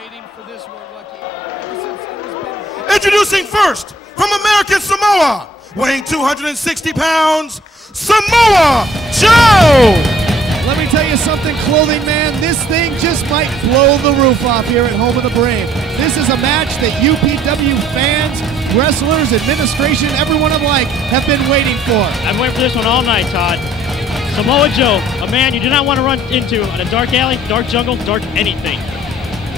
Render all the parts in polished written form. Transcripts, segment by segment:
waiting for this one, Lucky. Ever since it has been... Introducing first, from American Samoa, weighing 260 pounds, Samoa Joe! Let me tell you something, clothing man, this thing just might blow the roof off here at home of the Brave. This is a match that UPW fans, wrestlers, administration, everyone alike have been waiting for. I've waited for this one all night, Todd. Samoa Joe, a man you do not want to run into on a dark alley, dark jungle, dark anything.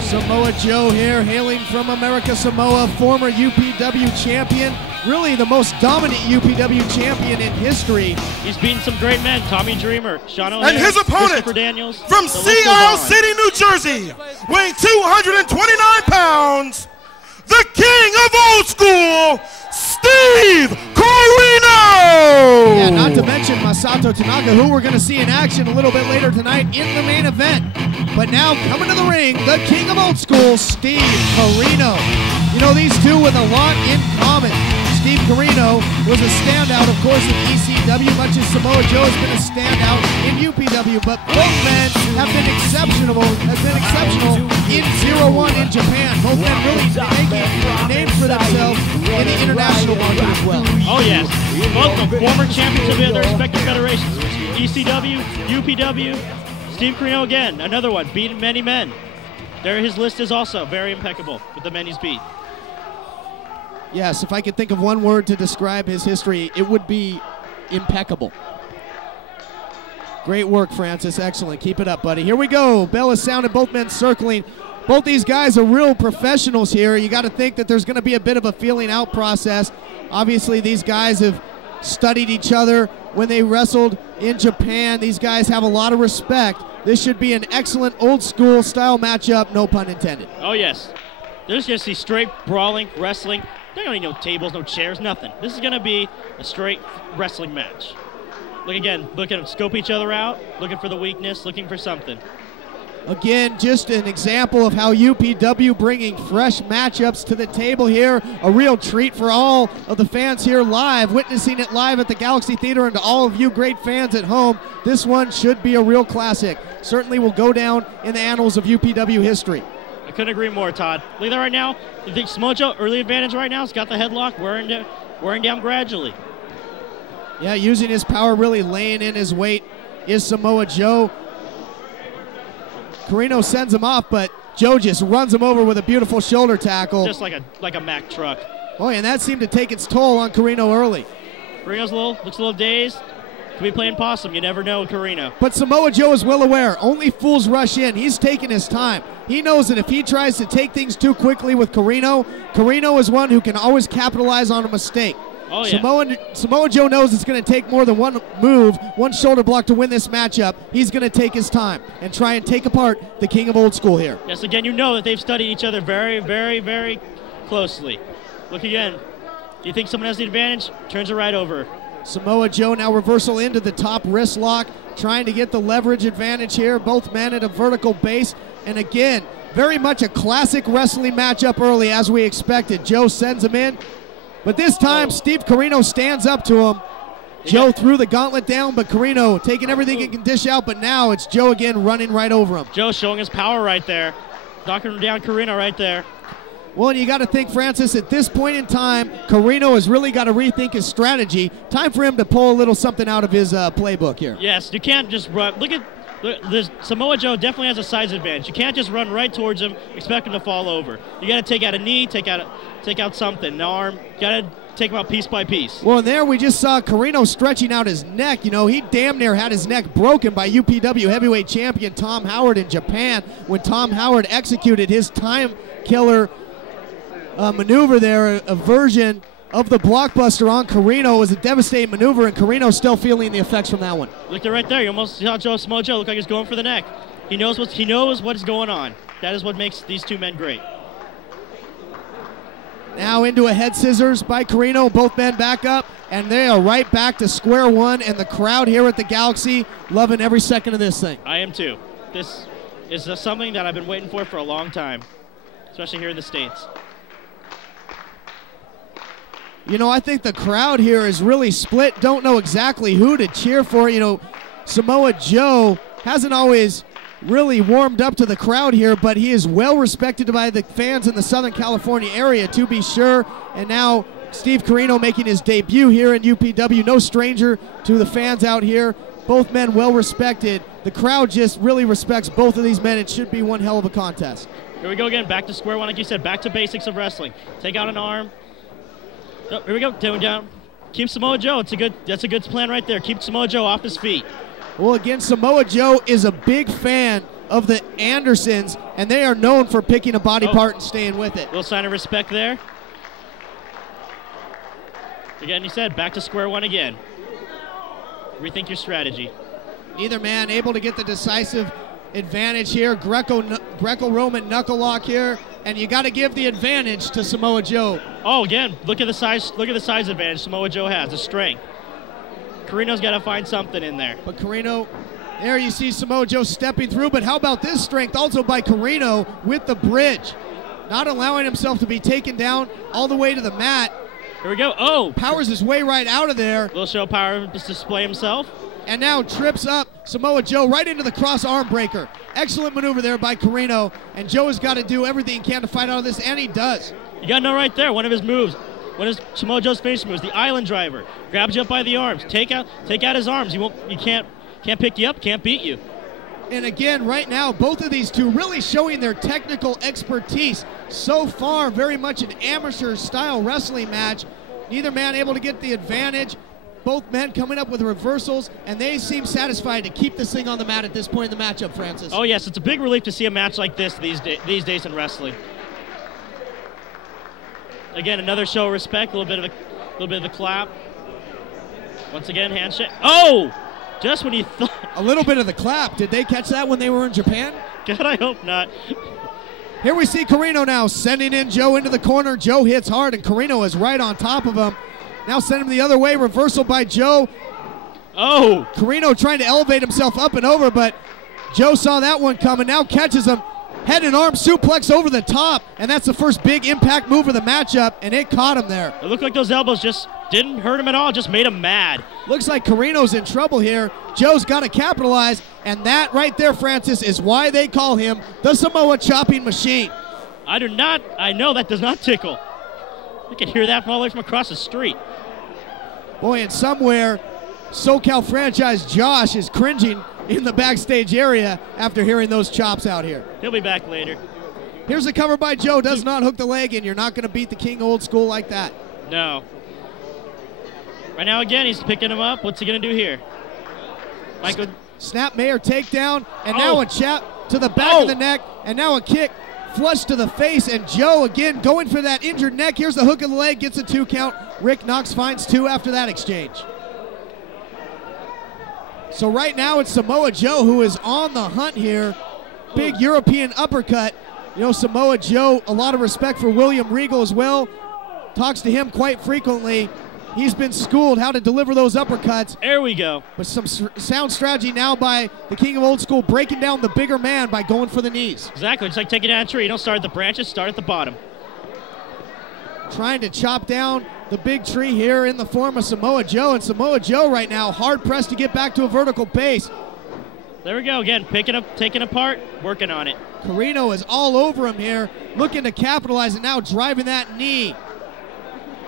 Samoa Joe here, hailing from America Samoa, former UPW champion, really the most dominant UPW champion in history. He's beaten some great men, Tommy Dreamer, Sean O'Hare, And his opponent Daniels, from Sea Isle City, New Jersey, weighing 229 pounds, the king of old school, Steve CORINO! Yeah, not to mention Masato Tanaka, who we're going to see in action a little bit later tonight in the main event. But now, coming to the ring, the king of old school, Steve CORINO. You know, these two with a lot in common. Steve CORINO was a standout, of course, in ECW, much as Samoa Joe has been a standout in UPW. But both men have been exceptional in 0-1 in Japan. Both men really making names for themselves in the international market as well. Oh, yes. Both the former champions of their respective federations. ECW, UPW, Steve CORINO again, another one, beaten many men. His list is also very impeccable with the men he's beat. Yes, if I could think of one word to describe his history, it would be impeccable. Great work, Francis. Excellent. Keep it up, buddy. Here we go. Bell is sounded, both men circling. Both these guys are real professionals here. You got to think that there's going to be a bit of a feeling out process. Obviously, these guys have studied each other when they wrestled in Japan. These guys have a lot of respect. This should be an excellent old school style matchup, no pun intended. Oh, yes. There's just the straight brawling, wrestling. There don't need no tables, no chairs, nothing. This is going to be a straight wrestling match. Look again, look at them scope each other out, looking for the weakness, looking for something. Again, just an example of how UPW bringing fresh matchups to the table here. A real treat for all of the fans here live, witnessing it live at the Galaxy Theater, and to all of you great fans at home. This one should be a real classic. Certainly will go down in the annals of UPW history. I couldn't agree more, Todd. Look at that right now. You think Samoa Joe, early advantage right now, has got the headlock, wearing down gradually. Yeah, using his power, really laying in his weight is Samoa Joe. CORINO sends him off, but Joe just runs him over with a beautiful shoulder tackle. Just like a Mack truck. Oh, and that seemed to take its toll on CORINO early. CORINO's looks a little dazed. Could be playing possum. You never know with CORINO. But Samoa Joe is well aware. Only fools rush in. He's taking his time. He knows that if he tries to take things too quickly with CORINO, CORINO is one who can always capitalize on a mistake. Oh, yeah. Samoa Joe knows it's going to take more than one move, one shoulder block to win this matchup. He's going to take his time and try and take apart the king of old school here. Yes, again, you know that they've studied each other very, very, very closely. Look again. You think someone has the advantage? Turns it right over. Samoa Joe now reversal into the top wrist lock, trying to get the leverage advantage here. Both men at a vertical base. And again, very much a classic wrestling matchup early as we expected. Joe sends him in. But this time, Steve CORINO stands up to him. Joe threw the gauntlet down, but CORINO taking everything he can dish out, but now it's Joe again running right over him. Joe showing his power right there. Knocking down CORINO right there. Well, and you got to think, Francis, at this point in time, CORINO has really got to rethink his strategy. Time for him to pull a little something out of his playbook here. Yes, you can't just run. Look at Samoa Joe definitely has a size advantage. You can't just run right towards him, expect him to fall over. You got to take out a knee, take out something, an arm. Got to take him out piece by piece. Well, and there we just saw CORINO stretching out his neck. You know, he damn near had his neck broken by UPW heavyweight champion Tom Howard in Japan when Tom Howard executed his time killer maneuver there, a version of the blockbuster on CORINO. It was a devastating maneuver, and CORINO's still feeling the effects from that one. Look right there. You almost saw Samoa Joe look like he's going for the neck. He knows what is going on. That is what makes these two men great. Now into a head scissors by CORINO. Both men back up, and they are right back to square one, and the crowd here at the Galaxy loving every second of this thing. I am too. This is something that I've been waiting for a long time, especially here in the States. You know, I think the crowd here is really split. Don't know exactly who to cheer for. You know, Samoa Joe hasn't always really warmed up to the crowd here, but he is well respected by the fans in the Southern California area, to be sure. And now Steve Corino making his debut here in UPW. No stranger to the fans out here. Both men well respected. The crowd just really respects both of these men. It should be one hell of a contest. Here we go again, back to square one, like you said, back to basics of wrestling. Take out an arm. Oh, here we go, down. Keep Samoa Joe. That's a good plan right there. Keep Samoa Joe off his feet. Well, again, Samoa Joe is a big fan of the Andersons, and they are known for picking a body part and staying with it. Little sign of respect there. Again, you said, back to square one again. Rethink your strategy. Neither man able to get the decisive advantage here. Greco-Roman knuckle lock here, and you got to give the advantage to Samoa Joe. Oh, again, look at the size advantage Samoa Joe has, the strength. Corino's got to find something in there. But Corino, there you see Samoa Joe stepping through, but how about this strength also by Corino with the bridge, not allowing himself to be taken down all the way to the mat. Here we go. Oh! Powers his way right out of there. Little show power to display himself. And now trips up Samoa Joe right into the cross arm breaker. Excellent maneuver there by Corino. And Joe has got to do everything he can to fight out of this, and he does. You got to know right there, one of his moves. One of Samoa Joe's finishing moves, the island driver. Grabs you up by the arms. Take out his arms. You can't pick you up, can't beat you. And again, right now, both of these two really showing their technical expertise. So far, very much an amateur-style wrestling match. Neither man able to get the advantage. Both men coming up with reversals, and they seem satisfied to keep this thing on the mat at this point in the matchup, Francis. Oh, yes, it's a big relief to see a match like this these days in wrestling. Again, another show of respect, a little bit of a clap. Once again, handshake. Oh! Just when you thought... A little bit of the clap. Did they catch that when they were in Japan? God, I hope not. Here we see Corino now sending in Joe into the corner. Joe hits hard, and Corino is right on top of him. Now send him the other way. Reversal by Joe. Oh! Corino trying to elevate himself up and over, but Joe saw that one coming. Now catches him. Head and arm suplex over the top, and that's the first big impact move of the matchup, and it caught him there. It looked like those elbows just didn't hurt him at all, just made him mad. Looks like Corino's in trouble here. Joe's got to capitalize, and that right there, Francis, is why they call him the Samoa Chopping Machine. I know that does not tickle. I can hear that from all the way from across the street. Boy, and somewhere, SoCal franchise Josh is cringing in the backstage area after hearing those chops out here. He'll be back later. Here's a cover by Joe. Does not hook the leg, and you're not going to beat the King old school like that. No. Right now, again, he's picking him up. What's he going to do here? Michael. Snap Mayor takedown, and now a chop to the back of the neck, and now a kick flush to the face, and Joe again going for that injured neck. Here's the hook of the leg, gets a 2 count. Rick Knox finds 2 after that exchange. So right now it's Samoa Joe who is on the hunt here. Big European uppercut. You know, Samoa Joe, a lot of respect for William Regal as well. Talks to him quite frequently. He's been schooled how to deliver those uppercuts. There we go. But some sound strategy now by the King of Old School, breaking down the bigger man by going for the knees. Exactly. It's like taking down a tree. You don't start at the branches, start at the bottom. Trying to chop down the big tree here in the form of Samoa Joe. And Samoa Joe right now hard-pressed to get back to a vertical pace. There we go. Again, picking up, taking apart, working on it. Corino is all over him here, looking to capitalize and now driving that knee.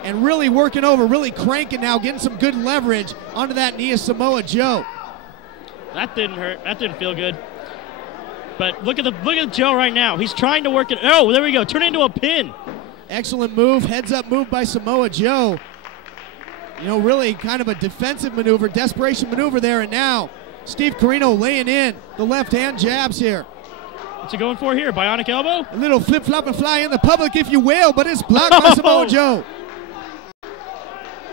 And really working over, really cranking now, getting some good leverage onto that knee of Samoa Joe. That didn't hurt. That didn't feel good. But look at Joe right now. He's trying to work it. Oh, there we go. Turn it into a pin. Excellent move, heads up move by Samoa Joe. You know, really kind of a defensive maneuver, desperation maneuver there. And now Steve Corino laying in the left hand jabs here. What's he going for here? Bionic elbow? A little flip flop and fly in the public, if you will, but it's blocked by Samoa Joe.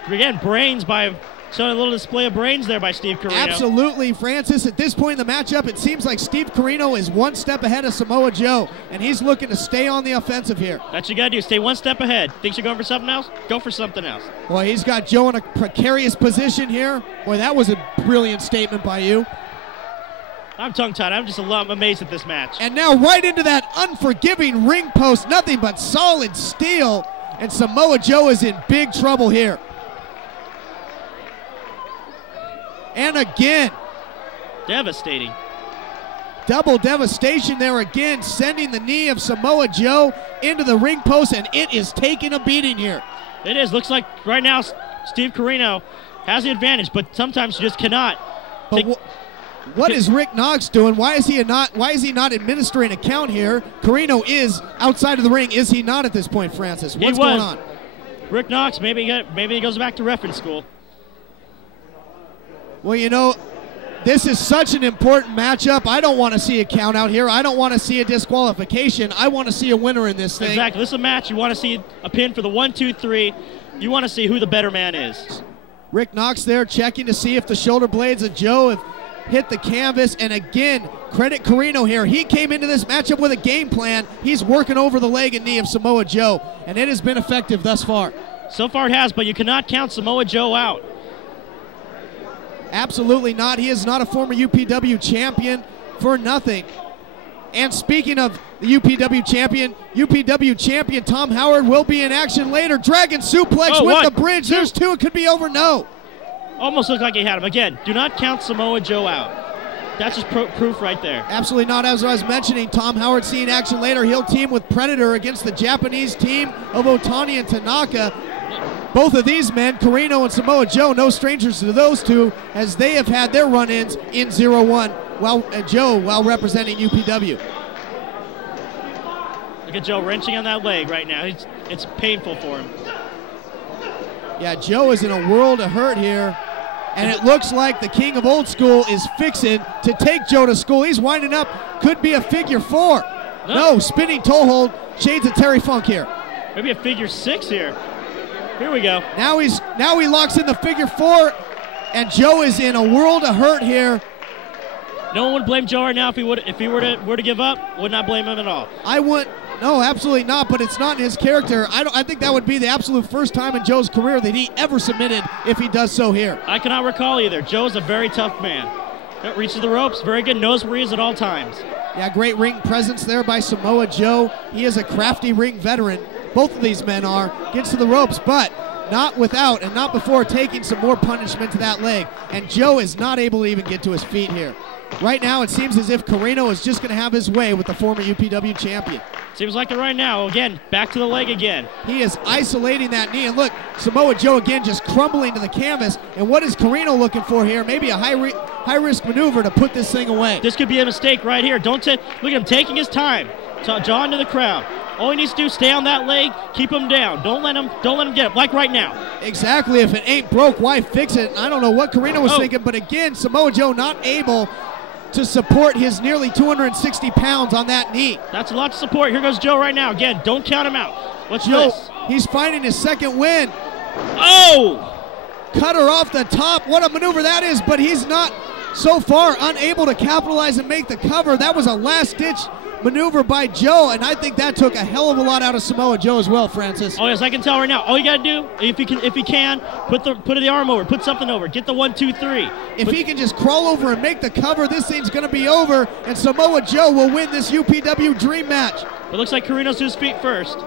Again, brains by showing a little display of brains there by Steve Corino. Absolutely, Francis. At this point in the matchup, it seems like Steve Corino is one step ahead of Samoa Joe, and he's looking to stay on the offensive here. That's what you got to do. Stay one step ahead. Thinks you're going for something else? Go for something else. Boy, he's got Joe in a precarious position here. Boy, that was a brilliant statement by you. I'm tongue-tied. I'm amazed at this match. And now right into that unforgiving ring post. Nothing but solid steel. And Samoa Joe is in big trouble here. And again. Devastating. Double devastation there again, sending the knee of Samoa Joe into the ring post, and it is taking a beating here. It is. Looks like right now Steve Corino has the advantage, but sometimes you just cannot. But what is Rick Knox doing? Why is he not administering a count here? Corino is outside of the ring, is he not at this point, Francis? What's going on? Rick Knox, maybe he goes back to reference school. Well, you know, this is such an important matchup. I don't want to see a count out here. I don't want to see a disqualification. I want to see a winner in this thing. Exactly. This is a match. You want to see a pin for the 1, 2, 3. You want to see who the better man is. Rick Knox there checking to see if the shoulder blades of Joe have hit the canvas. And again, credit Corino here. He came into this matchup with a game plan. He's working over the leg and knee of Samoa Joe, and it has been effective thus far. So far it has, but you cannot count Samoa Joe out. Absolutely not. He is not a former UPW champion for nothing. And speaking of the UPW champion Tom Howard will be in action later. Dragon suplex with the bridge. There's two. It could be over. No. Almost looked like he had him. Again, do not count Samoa Joe out. That's just proof right there. Absolutely not. As I was mentioning, Tom Howard seeing action later. He'll team with Predator against the Japanese team of Otani and Tanaka. Both of these men, Corino and Samoa Joe, no strangers to those two, as they have had their run-ins in 0-1 while representing UPW. Look at Joe wrenching on that leg right now. It's painful for him. Yeah, Joe is in a world of hurt here, and it looks like the King of Old School is fixing to take Joe to school. He's winding up. Could be a figure 4. No, spinning toe hold. Shades of Terry Funk here. Maybe a figure 6 here. Here we go. Now he locks in the figure 4, and Joe is in a world of hurt here. No one would blame Joe right now if he were to give up. Would not blame him at all. I would. No, absolutely not. But it's not in his character. I think that would be the absolute first time in Joe's career that he ever submitted. If he does so here, I cannot recall either. Joe's a very tough man. Reaches the ropes, very good, knows where he is at all times. Yeah, great ring presence there by Samoa Joe. He is a crafty ring veteran. Both of these men are. Gets to the ropes, but not without and not before taking some more punishment to that leg. And Joe is not able to even get to his feet here. Right now, it seems as if Corino is just going to have his way with the former UPW champion. Seems like it right now. Again, back to the leg again. He is isolating that knee. And look, Samoa Joe again just crumbling to the canvas. And what is Corino looking for here? Maybe a high-risk maneuver to put this thing away. This could be a mistake right here. Look at him taking his time. Jaw into the crowd. All he needs to do is stay on that leg, keep him down. Don't let him get up, like right now. Exactly. If it ain't broke, why fix it? I don't know what Corino was thinking, but again, Samoa Joe not able to support his nearly 260 pounds on that knee. That's a lot to support. Here goes Joe right now. Again, don't count him out. What's this? He's finding his second win. Oh! Cutter off the top. What a maneuver that is, but he's not so far unable to capitalize and make the cover. That was a last-ditch maneuver by Joe, and I think that took a hell of a lot out of Samoa Joe as well, Francis. Oh yes, I can tell right now. All you gotta do, if he can, put the arm over, put something over, get the 1, 2, 3. If he can just crawl over and make the cover, this thing's gonna be over, and Samoa Joe will win this UPW Dream Match. It looks like Corino's to his feet first.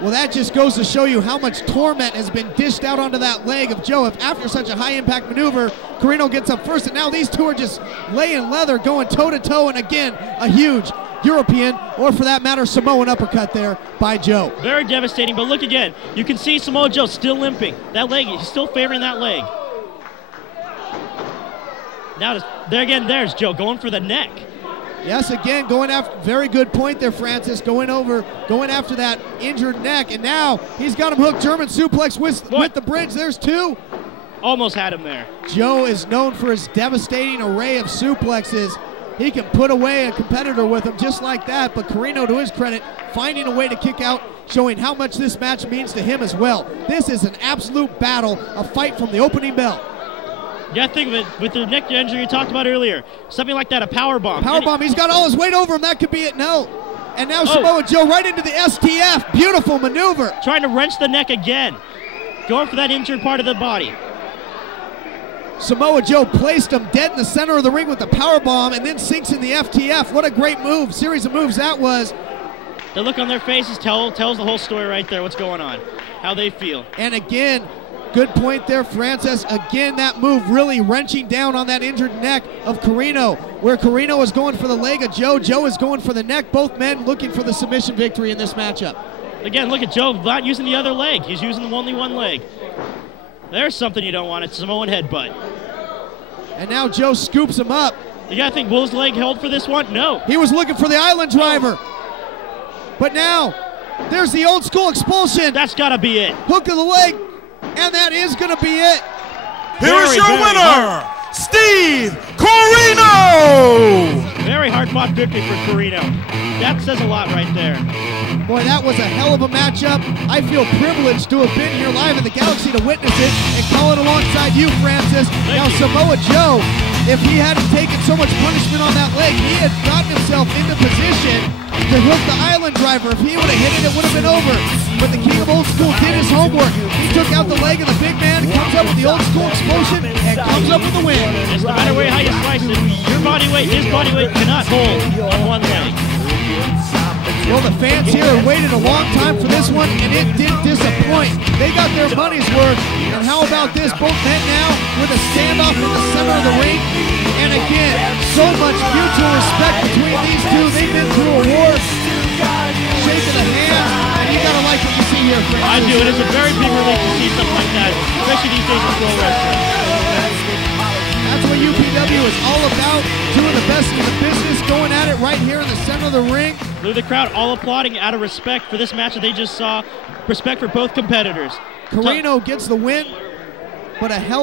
Well, that just goes to show you how much torment has been dished out onto that leg of Joe. If after such a high-impact maneuver, Corino gets up first, and now these two are just laying leather, going toe-to-toe, and again, a huge European, or for that matter, Samoan uppercut there by Joe. Very devastating, but look again. You can see Samoa Joe still limping. That leg, he's still favoring that leg. Now, there's Joe going for the neck. Yes, again, going after, very good point there, Francis, going after that injured neck, and now he's got him hooked, German suplex with the bridge. There's two. Almost had him there. Joe is known for his devastating array of suplexes. He can put away a competitor with him just like that, but Corino, to his credit, finding a way to kick out, showing how much this match means to him as well. This is an absolute battle, a fight from the opening bell. You got to think of it with the neck injury you talked about earlier. Something like that, a power bomb. He's got all his weight over him. That could be it. No. And now Samoa Joe right into the STF. Beautiful maneuver. Trying to wrench the neck again. Going for that injured part of the body. Samoa Joe placed him dead in the center of the ring with the power bomb and then sinks in the FTF. What a great move. Series of moves that was. The look on their faces tells the whole story right there, what's going on, how they feel. And again, Good point there, Francis. Again, that move really wrenching down on that injured neck of Corino, where Corino is going for the leg of Joe. Joe is going for the neck. Both men looking for the submission victory in this matchup. Again, look at Joe not using the other leg. He's using only one leg. There's something you don't want. It's Samoan headbutt. And now Joe scoops him up. You gotta think, will his leg hold for this one? No. He was looking for the island driver. But now, there's the old school expulsion. That's gotta be it. Hook of the leg, and that is gonna be it. Here is your winner, Steve Corino. Very hard-fought victory for Corino. That says a lot right there. Boy, that was a hell of a matchup. I feel privileged to have been here live in the Galaxy to witness it and call it alongside you, Francis. Now, Samoa Joe, if he hadn't taken so much punishment on that leg, he had gotten himself into position to hook the island driver. If he would have hit it, it would have been over. But the King of Old School did his homework. He took out the leg of the big man, comes up with the old school explosion, and comes up with the win. Just no matter how you slice it, your body weight, his body weight cannot hold on one leg. Well, the fans here have waited a long time for this one, and it didn't disappoint. They got their money's worth. And how about this? Both men now with a standoff in the center of the ring. And again, so much mutual respect between these two. They've been through a war. Shaking the hands, and you gotta like what you see here, Francis. I do. It is a very big relief to see something like that, especially these days in pro wrestling. That's what UPW is all about. Two of the best in the business going at it right here in the center of the ring. Look at the crowd all applauding out of respect for this match that they just saw. Respect for both competitors. Corino gets the win, but a hell